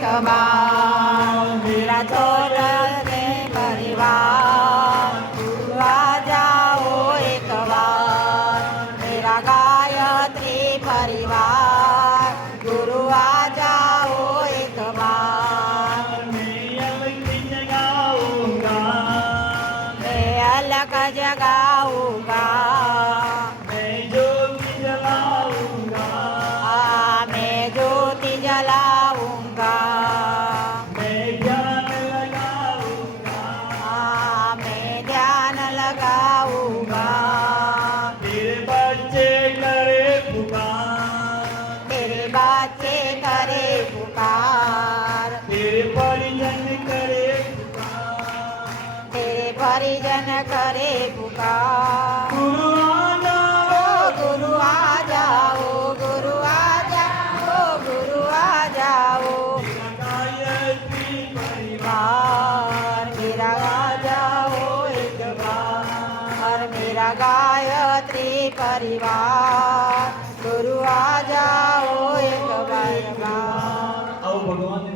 एक बार मेरा छोटा से परिवार गुरु आ जाओ एक बार मेरा गायत्री परिवार गुरु आ जाओ एक बार मैं अलग जगाऊंगा तेरे परिजन करे पुकार। तेरे परिजन करे पुकार। गुरु ओ गुरु आ जाओ गुरु आ जाओ गुरु आ जाओ बार मेरा आ जाओ एक बार। मेरा गायत्री परिवार। गुरु ભગવાનને